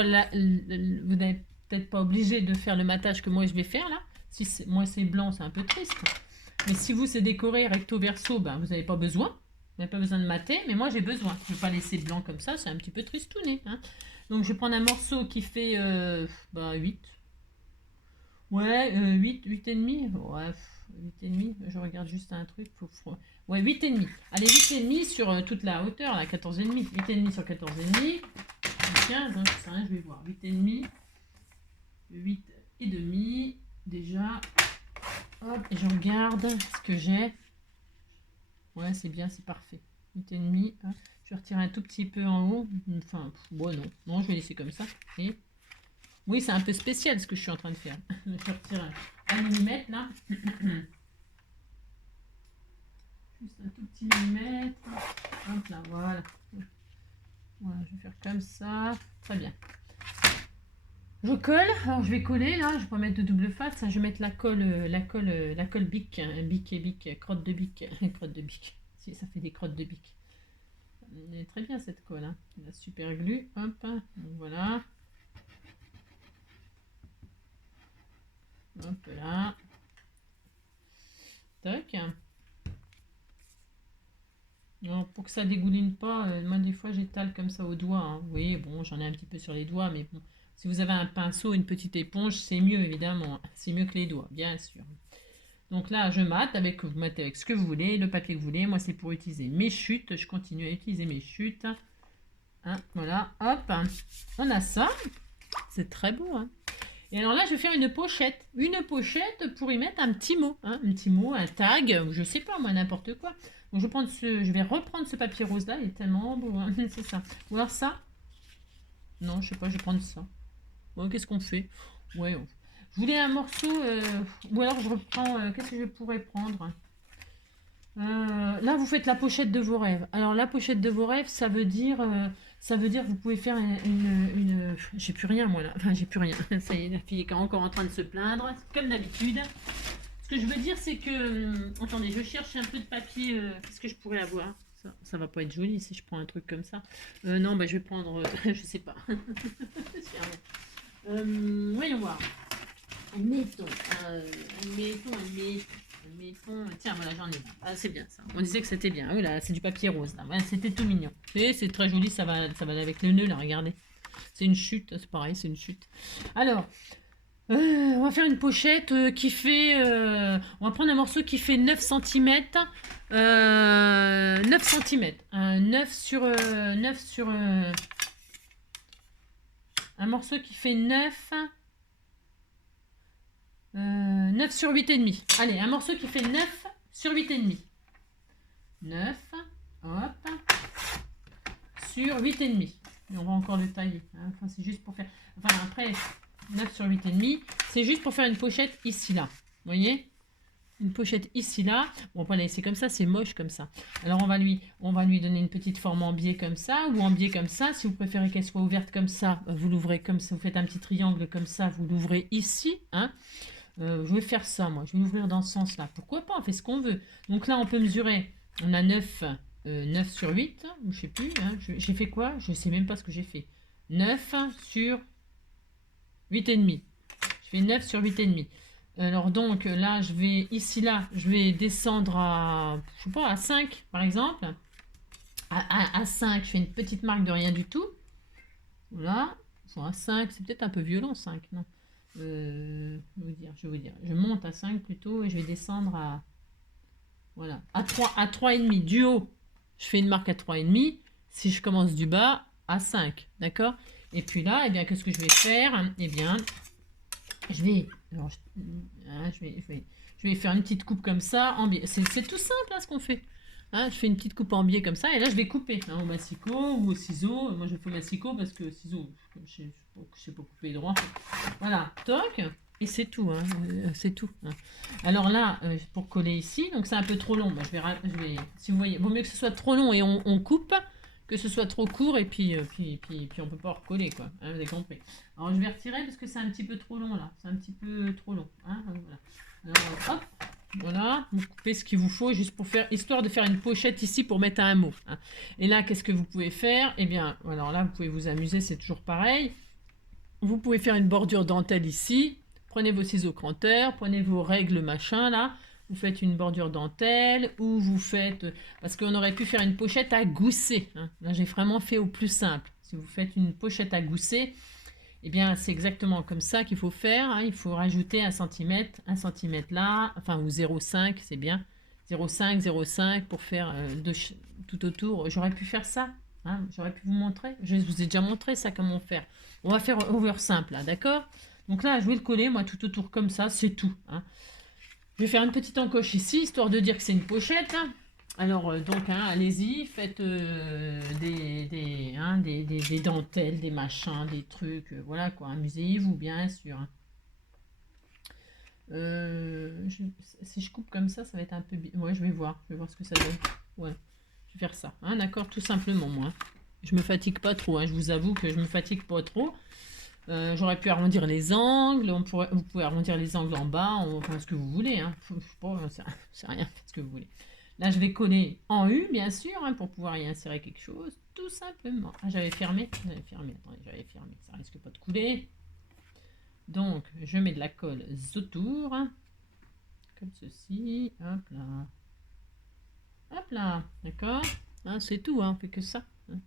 pas obligé de faire le matage que moi je vais faire là. Si moi c'est blanc, c'est un peu triste. Mais si vous c'est décoré recto verso, ben, vous n'avez pas besoin. Vous n'avez pas besoin de mater, mais moi j'ai besoin. Je ne vais pas laisser blanc comme ça, c'est un petit peu tristouné. Hein. Donc je vais prendre un morceau qui fait 8. Ouais, 8,5. Ouais, 8,5. Je regarde juste un truc. Ouais, 8,5. Allez, 8,5 sur toute la hauteur, là, 14,5. 8,5 sur 14,5. 15, hein, ça, je vais voir. 8,5. 8,5. déjà. Hop, et je regarde ce que j'ai. Ouais, c'est bien, c'est parfait. 8,5. Hein. Je vais retirer un tout petit peu en haut. Enfin, bon, non. Non, je vais laisser comme ça. Et oui, c'est un peu spécial ce que je suis en train de faire. Je vais retirer un millimètre là. Juste un tout petit millimètre. Hop là, voilà. Voilà, je vais faire comme ça. Très bien. Je colle. Alors je vais coller là. Je vais pas mettre de double face. Je vais mettre la colle bic. Bic et bic. Crotte de bic. Crotte de bic. Si, ça fait des crottes de bic. Elle est très bien cette colle. Hein. La super glue. Hop. Donc, voilà. Hop là. Tac. Alors, pour que ça dégouline pas, moi des fois j'étale comme ça au doigt. Hein. Oui, bon, j'en ai un petit peu sur les doigts, mais bon, si vous avez un pinceau, une petite éponge, c'est mieux évidemment. C'est mieux que les doigts, bien sûr. Donc là, je mate avec, vous matez avec ce que vous voulez, le papier que vous voulez. Moi, c'est pour utiliser mes chutes. Je continue à utiliser mes chutes. Hein, voilà, hop, on a ça. C'est très beau. Hein. Et alors là, je vais faire une pochette. Une pochette pour y mettre un petit mot. Hein, un petit mot, un tag, je sais pas, moi, n'importe quoi. Donc je vais reprendre ce papier rose là, il est tellement beau, hein. C'est ça. Ou alors ça. Non, je sais pas, je vais prendre ça. Bon, qu'est-ce qu'on fait? Ouais, je voulais un morceau, ou alors je reprends, qu'est-ce que je pourrais prendre? Là, vous faites la pochette de vos rêves. Alors la pochette de vos rêves, ça veut dire que vous pouvez faire j'ai plus rien moi là. Enfin, j'ai plus rien. Ça y est, la fille est encore en train de se plaindre, comme d'habitude. Ce que je veux dire, c'est que... attendez, je cherche un peu de papier. Qu'est-ce que je pourrais avoir? Ça va pas être joli si je prends un truc comme ça. Non, bah, je vais prendre... je sais pas. Voyons voir. Admettons. Tiens, voilà, j'en ai là. Ah, c'est bien ça. On disait que c'était bien. Oui, là, c'est du papier rose. Là. Ouais, c'était tout mignon. Et c'est très joli, ça va avec le nœud, là, regardez. C'est une chute, c'est pareil, c'est une chute. Alors... on va faire une pochette qui fait... on va prendre un morceau qui fait 9 cm. 9 cm. 9 sur... un morceau qui fait 9... 9 sur 8,5. Allez, un morceau qui fait 9 sur 8,5. 9, hop, sur 8,5. Et on va encore le tailler. Hein. Enfin, c'est juste pour faire... Enfin, après... 9 sur 8,5, c'est juste pour faire une pochette ici là, vous voyez, une pochette ici là. Bon, on va la laisser comme ça, c'est moche comme ça. Alors on va lui donner une petite forme en biais comme ça, ou en biais comme ça. Si vous préférez qu'elle soit ouverte comme ça, vous l'ouvrez comme ça, vous faites un petit triangle comme ça, vous l'ouvrez ici, hein. Je vais faire ça, moi, je vais l'ouvrir dans ce sens là, pourquoi pas, on fait ce qu'on veut. Donc là on peut mesurer, on a 9 sur 8, je sais plus, hein. J'ai fait quoi, je sais même pas ce que j'ai fait. 9 sur 8,5. Je fais 9 sur 8,5. Alors donc là, je vais ici là, je vais descendre à, je sais pas, à 5 par exemple. À 5, je fais une petite marque de rien du tout. Voilà. À 5, c'est peut-être un peu violent 5, non. Je vais vous dire. Je monte à 5 plutôt et je vais descendre à, voilà, à 3,5 du haut. Je fais une marque à 3,5. Si je commence du bas, à 5, d'accord. Et puis là, eh bien, qu'est-ce que je vais faire? Eh bien, je vais faire une petite coupe comme ça, en biais. C'est tout simple, hein, ce qu'on fait. Hein, je fais une petite coupe en biais comme ça, et là, je vais couper, hein, au massicot ou au ciseau. Moi, je fais au massicot parce que ciseau, je sais pas couper droit. Voilà, toc, et c'est tout, hein, c'est tout. Hein. Alors là, pour coller ici, donc c'est un peu trop long. Bah, je vais, si vous voyez, vaut mieux que ce soit trop long et on coupe, que ce soit trop court et puis on peut pas recoller, quoi. Hein, vous avez compris. Alors je vais retirer parce que c'est un petit peu trop long là. C'est un petit peu trop long. Hein, voilà. Alors hop, voilà, vous coupez ce qu'il vous faut juste pour faire, histoire de faire une pochette ici pour mettre un mot. Hein. Et là, qu'est-ce que vous pouvez faire? Eh bien, alors là, vous pouvez vous amuser, c'est toujours pareil. Vous pouvez faire une bordure dentelle ici. Prenez vos ciseaux cranteurs, prenez vos règles machin là. Vous faites une bordure dentelle ou vous faites... Parce qu'on aurait pu faire une pochette à gousset. Hein. Là, j'ai vraiment fait au plus simple. Si vous faites une pochette à gousset, eh bien, c'est exactement comme ça qu'il faut faire. Hein. Il faut rajouter 1 cm là, enfin, ou 0,5, c'est bien. 0,5, 0,5 pour faire tout autour. J'aurais pu faire ça. Hein. J'aurais pu vous montrer. Je vous ai déjà montré ça, comment faire. On va faire over simple, là, d'accord? Donc là, je vais le coller, moi, tout autour comme ça, c'est tout. Hein. Je vais faire une petite encoche ici, histoire de dire que c'est une pochette. Hein. Alors, donc, hein, allez-y, faites des dentelles, des machins, des trucs, voilà quoi, amusez-vous, bien sûr. Hein. Si je coupe comme ça va être un peu... Ouais, je vais voir ce que ça donne. Ouais, je vais faire ça, hein, d'accord, tout simplement, moi. Je me fatigue pas trop, hein, je vous avoue que je me fatigue pas trop. J'aurais pu arrondir les angles, vous pouvez arrondir les angles en bas, enfin ce que vous voulez, hein. Je sais pas, c'est rien, faites ce que vous voulez. Là, je vais coller en U, bien sûr, hein, pour pouvoir y insérer quelque chose, tout simplement. Ah, j'avais fermé, attendez, j'avais fermé, ça risque pas de couler. Donc, je mets de la colle autour, comme ceci, hop là, d'accord, hein, c'est tout, hein, on fait que ça. Hein.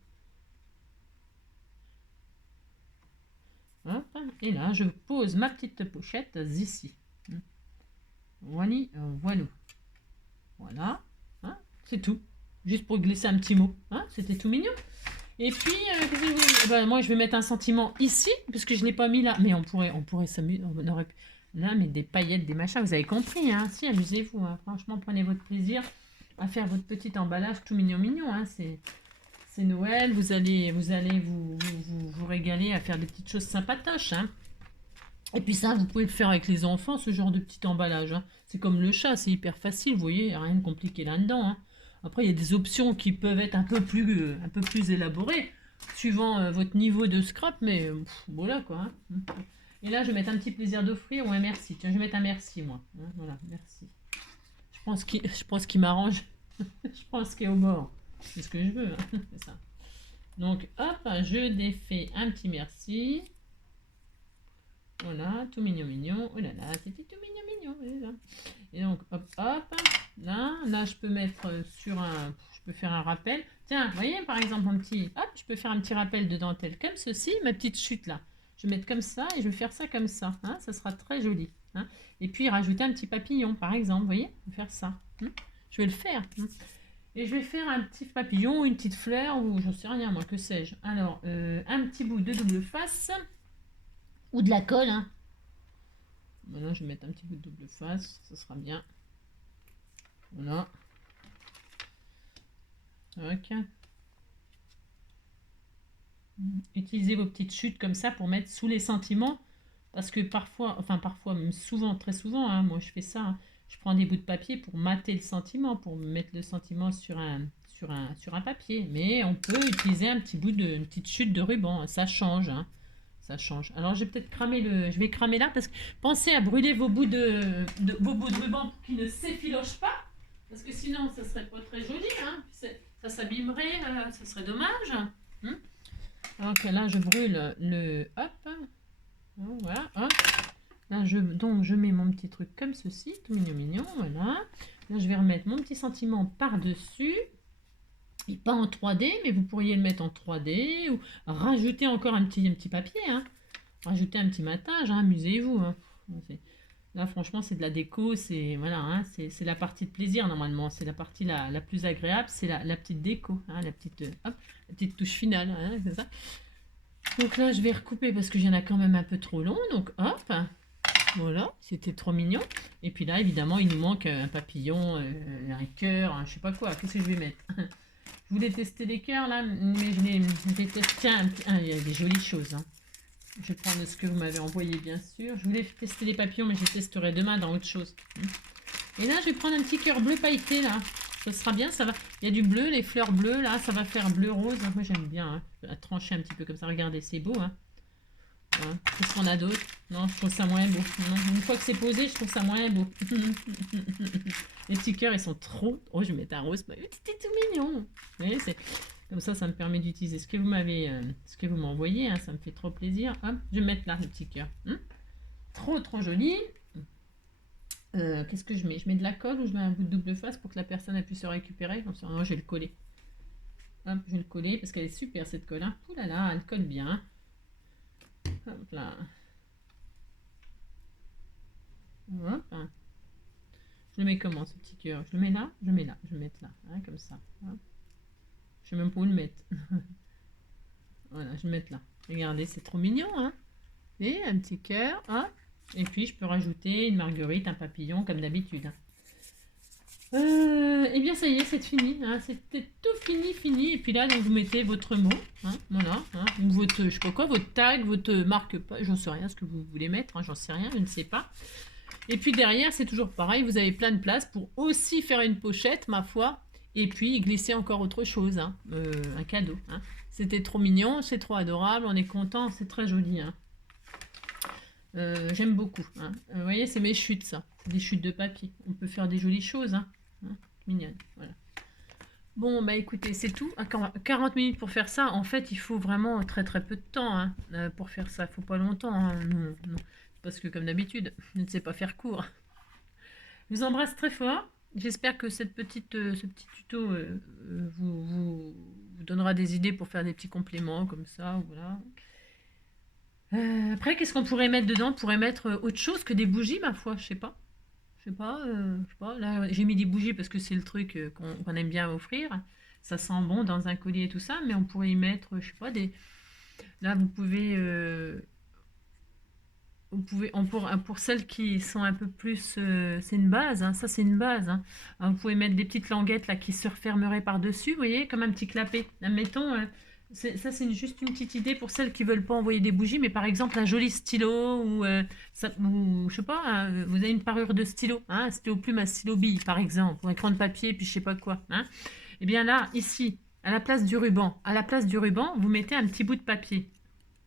Hop, et là, je pose ma petite pochette ici. Voilà, voilà, hein, c'est tout. Juste pour glisser un petit mot, hein, c'était tout mignon. Et puis, moi, je vais mettre un sentiment ici, parce que je ne l'ai pas mis là. Mais on pourrait s'amuser, on aurait pu... Là, mais des paillettes, des machins, vous avez compris, hein. Si, amusez-vous, hein. Franchement, prenez votre plaisir à faire votre petit emballage tout mignon, hein. C'est Noël, vous allez vous régaler à faire des petites choses sympatoches, hein. Et puis ça, vous pouvez le faire avec les enfants, ce genre de petit emballage, hein. C'est comme le chat, c'est hyper facile, vous voyez, il n'y a rien de compliqué là-dedans, hein. Après, il y a des options qui peuvent être un peu plus élaborées, suivant votre niveau de scrap, mais voilà quoi. Hein. Et là, je vais mettre un petit plaisir d'offrir ou un merci. Tiens, je vais mettre un merci, moi. Hein, voilà, merci. Je pense qu'il m'arrange. Je pense qu'il est au bord. C'est ce que je veux, hein. C'est ça. Donc, hop, je défais un petit merci. Voilà, tout mignon. Oh là là, c'était tout mignon. Voilà. Et donc, hop. Là, je peux mettre sur un... Je peux faire un rappel. Tiens, vous voyez, par exemple, je peux faire un petit rappel de dentelle comme ceci, ma petite chute là. Je vais mettre comme ça et je vais faire ça comme ça. Hein, ça sera très joli. Hein. Et puis, rajouter un petit papillon, par exemple. Vous voyez, je vais faire ça. Je vais le faire. Et je vais faire un petit papillon, une petite fleur, ou j'en sais rien, moi, que sais-je. Alors, un petit bout de double face. Ou de la colle, hein. Maintenant, je vais mettre un petit bout de double face, ça sera bien. Voilà. Ok. Utilisez vos petites chutes comme ça pour mettre sous les sentiments. Parce que parfois, même souvent, très souvent, hein, moi je fais ça. Hein. Je prends des bouts de papier pour mater le sentiment, pour mettre le sentiment sur un papier. Mais on peut utiliser une petite chute de ruban. Ça change. Hein. Ça change. Alors je vais peut-être je vais cramer là parce que pensez à brûler vos bouts de ruban pour qu'ils ne s'effilochent pas. Parce que sinon, ça serait pas très joli. Hein. Ça s'abîmerait, ça serait dommage. Hein. Donc là, je brûle le... Hop. Voilà. Hop. Là, donc, je mets mon petit truc comme ceci, tout mignon. Voilà. Là, je vais remettre mon petit sentiment par-dessus. Et pas en 3D, mais vous pourriez le mettre en 3D ou rajouter encore un petit papier. Hein. Rajouter un petit matage, hein, amusez-vous. Hein. Là, franchement, c'est de la déco, voilà, hein, c'est la partie de plaisir normalement. C'est la partie la plus agréable, c'est la petite déco, hein, la petite touche finale, hein, c'est ça. Donc là, je vais recouper parce que j'en ai quand même un peu trop long. Donc hop, voilà, c'était trop mignon. Et puis là, évidemment, il nous manque un papillon, un cœur, je sais pas quoi. Qu'est-ce que je vais mettre? Je voulais tester les cœurs là, mais je les teste. Tiens, il y a des jolies choses. Hein. Je vais prendre ce que vous m'avez envoyé, bien sûr. Je voulais tester les papillons, mais je testerai demain dans autre chose. Et là, je vais prendre un petit cœur bleu pailleté, là. Ça sera bien, ça va. Il y a du bleu, les fleurs bleues, là, ça va faire bleu-rose. Moi, j'aime bien, hein. Trancher un petit peu comme ça. Regardez, c'est beau, hein. Voilà. Qu'est-ce qu'on a d'autre? Non, je trouve ça moins beau. Non, une fois que c'est posé, je trouve ça moins beau. Les petits cœurs, ils sont trop... Oh, je vais mettre un rose. C'était tout mignon. Vous voyez, c'est... Comme ça me permet d'utiliser ce que vous m'avez envoyé. Hein, ça me fait trop plaisir. Hop, je vais mettre là le petit cœur. Trop joli. Qu'est-ce que je mets? Je mets de la colle ou je mets un bout de double face pour que la personne puisse se récupérer? Non, je vais le coller. Hop, je vais le coller parce qu'elle est super cette colle. Hein. Ouh là là, elle colle bien. Hop là. Hop. Je le mets comment ce petit cœur? Je le mets là? Je le mets là. Je vais le mettre là. Hein, comme ça. Hop. Je sais même pas où le mettre. Voilà, je vais le mettre là. Regardez, c'est trop mignon, hein? Et un petit cœur, hein. Et puis je peux rajouter une marguerite, un papillon comme d'habitude. Et bien ça y est, c'est fini, hein. C'était tout fini. Et puis là, donc vous mettez votre mot, hein, voilà, hein, ou votre, je sais pas quoi, votre tag, votre marque, j'en sais rien, ce que vous voulez mettre, hein, j'en sais rien, je ne sais pas. Et puis derrière, c'est toujours pareil, vous avez plein de place pour aussi faire une pochette, ma foi, et puis glisser encore autre chose, hein, un cadeau. Hein. C'était trop mignon, c'est trop adorable, on est content, c'est très joli. Hein. J'aime beaucoup. Hein. Vous voyez, c'est mes chutes, ça. Des chutes de papier. On peut faire des jolies choses. Hein. Mignonne. Voilà. Bon, bah écoutez, c'est tout. 40 minutes pour faire ça. En fait, il faut vraiment très peu de temps hein, pour faire ça. Il faut pas longtemps. Hein. Non. Parce que comme d'habitude, je ne sais pas faire court. Je vous embrasse très fort. J'espère que ce petit tuto vous donnera des idées pour faire des petits compléments comme ça. Voilà. Après, qu'est-ce qu'on pourrait mettre dedans? On pourrait mettre autre chose que des bougies, ma foi. Je sais pas. Je sais pas. Là, j'ai mis des bougies parce que c'est le truc qu'on aime bien offrir. Ça sent bon dans un collier et tout ça, mais on pourrait y mettre, je sais pas, des. Là, vous pouvez. Pour celles qui sont un peu plus, c'est une base, hein, ça c'est une base. Hein. Vous pouvez mettre des petites languettes là qui se refermeraient par-dessus, vous voyez, comme un petit clapet. Admettons, ça c'est juste une petite idée pour celles qui veulent pas envoyer des bougies, mais par exemple un joli stylo ou, je sais pas, hein, vous avez une parure de stylo, hein, un stylo plume, un stylo bille par exemple, ou un crayon de papier, puis je sais pas quoi. Hein. Et bien là, ici, à la place du ruban, vous mettez un petit bout de papier.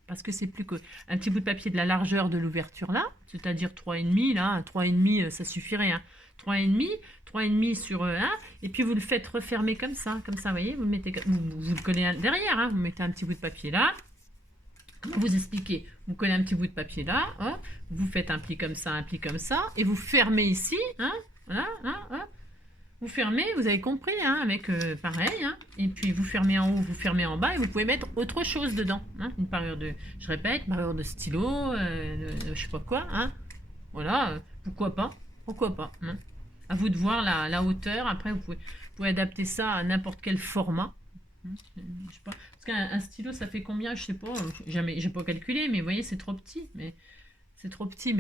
Parce que c'est plus qu'un petit bout de papier de la largeur de l'ouverture là, c'est-à-dire 3,5 là, 3,5 ça suffirait. Hein. 3,5 sur 1, et puis vous le faites refermer comme ça, vous voyez, vous le mettez, vous le collez derrière, hein, vous mettez un petit bout de papier là, vous expliquez, vous collez un petit bout de papier là, hein, vous faites un pli comme ça, et vous fermez ici, hein, voilà, hein, vous fermez, vous avez compris, hein, avec pareil, hein, et puis vous fermez en haut, vous fermez en bas, et vous pouvez mettre autre chose dedans, hein, une parure de, je répète, parure de stylo, je sais pas quoi, hein, voilà, pourquoi pas, hein. À vous de voir la hauteur, après vous pouvez adapter ça à n'importe quel format, hein, je sais pas, parce qu'un stylo ça fait combien, je sais pas, jamais, j'ai pas calculé, mais vous voyez c'est trop petit, mais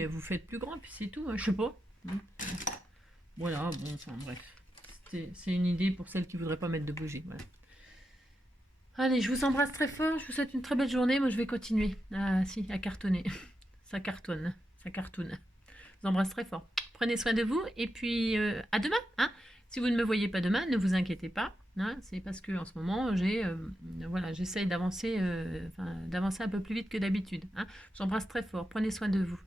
vous faites plus grand, puis c'est tout, hein, je sais pas, hein. Voilà, bon, enfin bref. C'est une idée pour celles qui ne voudraient pas mettre de bougie. Voilà. Allez, je vous embrasse très fort. Je vous souhaite une très belle journée. Moi, je vais continuer à cartonner. Ça cartonne. Je vous embrasse très fort. Prenez soin de vous. Et puis, à demain. Hein. Si vous ne me voyez pas demain, ne vous inquiétez pas. Hein. C'est parce que en ce moment, j'essaye d'avancer un peu plus vite que d'habitude. Hein. J'embrasse très fort. Prenez soin de vous.